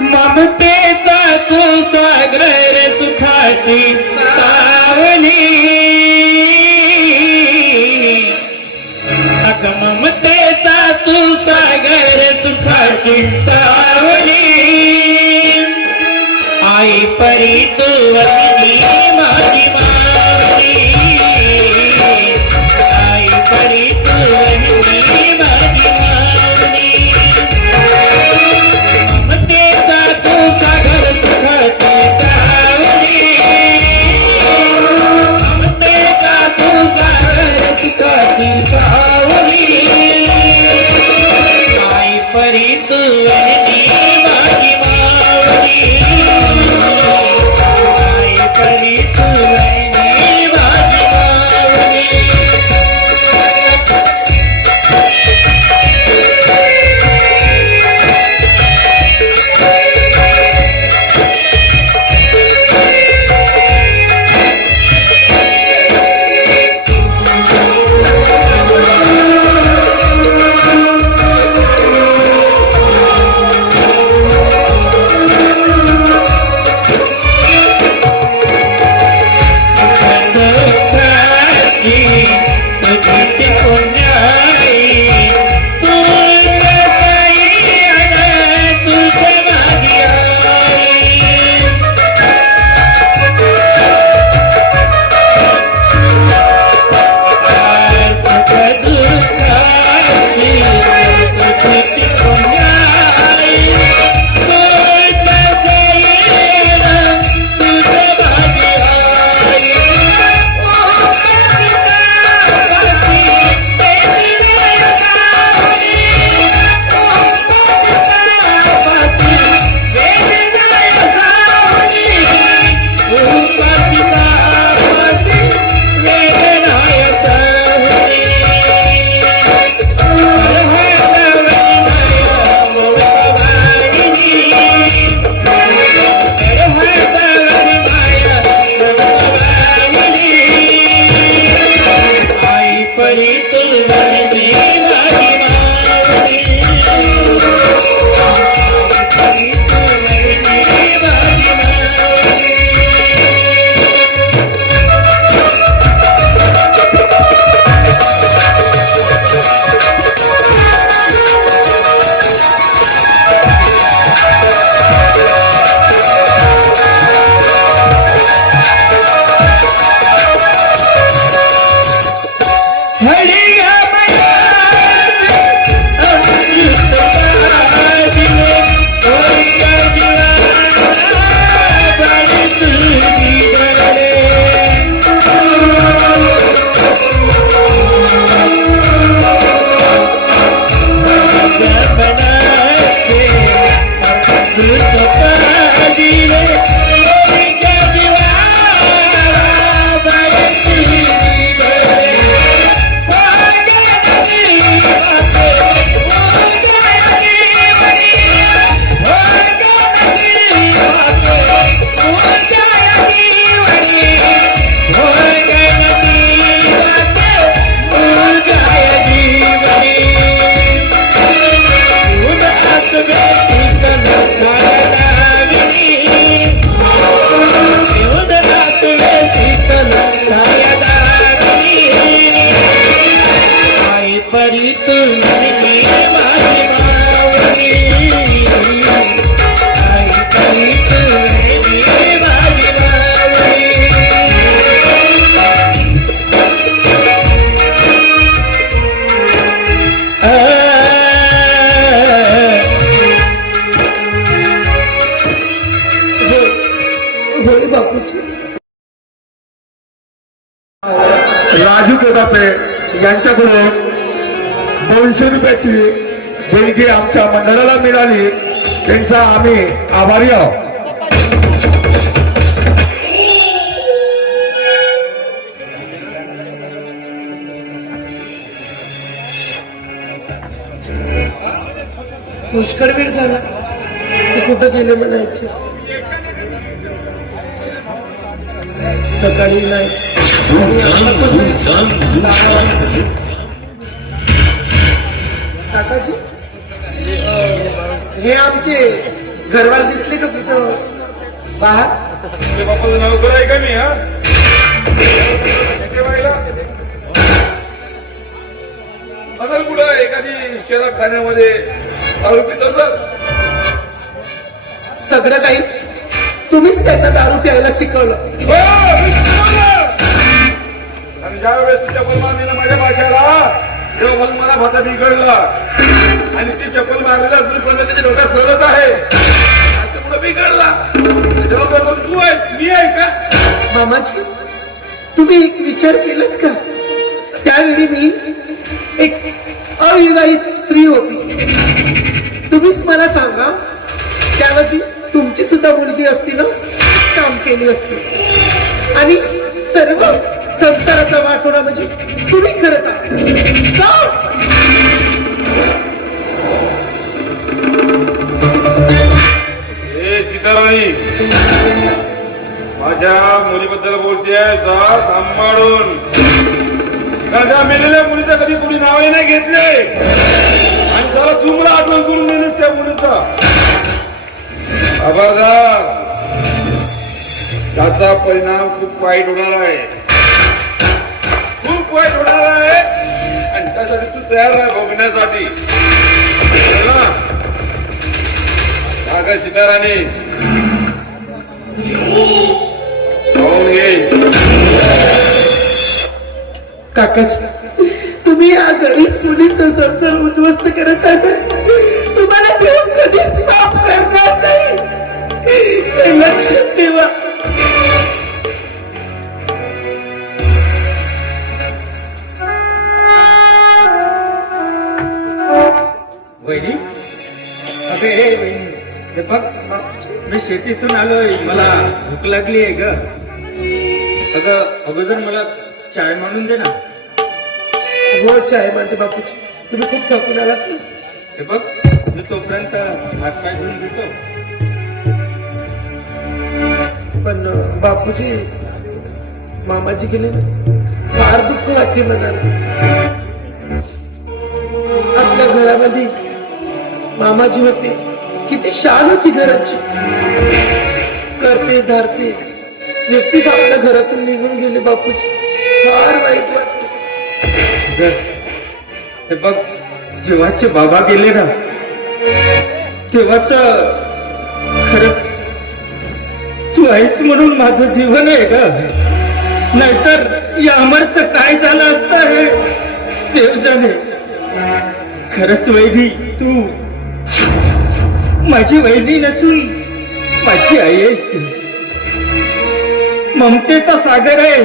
ममतेचा तू सागर रे सुखाची सावली अग ममतेचा तू सागर सुखाची सावली आई परी तू वहिनी माझी मावली आई परी तू वहिनी माझी मावली ममतेचा तू सागर सुखाची सावली ममतेचा तू सागर सुखाची सावली आई परी तू वहिनी माझी मावली आई परी तू वहिनी माझी मावली राजू कोदापे यांच्याकडून 200 रुपयाची देणगी आमच्या मंडळाला मिळाली, त्यांचा आम्ही आभारी आहोत. पुष्कळ वेळ झाला, कुठं गेले म्हणायचे. सकाळी नाही काकाजी, हे आमचे घरवाल दिसले का कुठं बाहेर? ते बापाचं नोकर आहे का मी हा ठेवायला असेल कुठं एखादी शराब खाण्यामध्ये दारू पित असेल. सगळं काही तुम्हीच त्यांना दारू प्यायला शिकवलं. हो, मी शिकवलं. आणि ज्या वेळेस तू चप्पल मारली ना माझ्या भाषाला तेव्हा मग मला भाता बिघडला आणि ती चप्पल मारलेला अजूनपर्यंत त्याच्या डोक्यात सरत आहे. त्याच्यामुळे बिघडला. त्याच्याबरोबर तू आहेस मी आहे का? मामाजी तुम्ही एक विचार केलात का? त्यावेळी मी एक अविवाहित स्त्री होती. तुम्हीच मला सांगा त्याऐवजी तुमची सुद्धा मुलगी असती ना काम केली असती आणि सर्व संसाराचा वाटोळा म्हणजे तुम्ही करत आहात का? हे सीताराणी माझ्या मुलीबद्दल बोलतेय जा सांभाळून. कारण त्या मेलेल्या मुलीचं कधी कुणी नावही नाही घेतले आणि साला तुम्हाला आठवण करून देणेच त्या मुलीचा. खबरदार त्याचा परिणाम खूप वाईट होणार आहे. खूप वाईट होणार आहे आणि त्यासाठी तू तयार आहे भोगण्यासाठी. काय सीताराणी पाहून घे. काकाजी तुम्ही या गरीब मुलीचा संसार उद्ध्वस्त करत आहात. तुम्हाला देव कधीच माफ करणार नाही हे लक्षात ठेवा. वहिनी अबे हे वहिनी हे बघ मी शेतीतून आलोय मला भूक लागली आहे ग. अगं अगोदर मला चाय मांडून दे ना. हो चाय मांडते बापूजी. तुम्ही खूप थकून आलात ना. हे बघ मी तोपर्यंत हात पाय धुवून घेतो. पण बापूजी मामाजी गेले ना फार दुःख वाटते मनाला. आपल्या घरामध्ये मामाजी होते किती शान होती घराची. करते धारते व्यक्तीच आपल्या घरातून निघून गेले बापूजी. फार वाईट वाटते. हे बघ जेव्हाचे बाबा गेले ना तेव्हाच खरं तू आहेस म्हणून माझं जीवन आहे का. नाहीतर या अमरचं काय झालं असतं हे देव जाणे. खरंच वहिनी तू माझी वहिनी नसून माझी आई आहेस. ममतेचा सागर आहे.